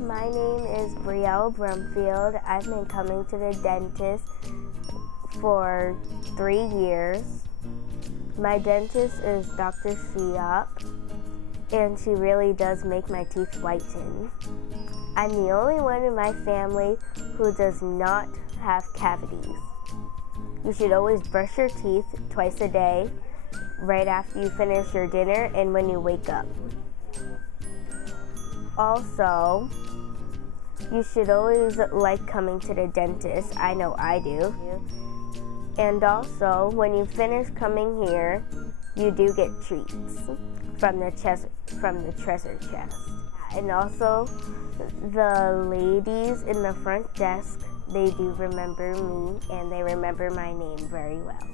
My name is Bryell. I've been coming to the dentist for 3 years. My dentist is Dr. Shiop, and she really does make my teeth whiten. I'm the only one in my family who does not have cavities. You should always brush your teeth twice a day, right after you finish your dinner and when you wake up. Also, you should always like coming to the dentist. I know I do. And also, when you finish coming here, you do get treats from the treasure chest. And also, the ladies in the front desk, they do remember me and they remember my name very well.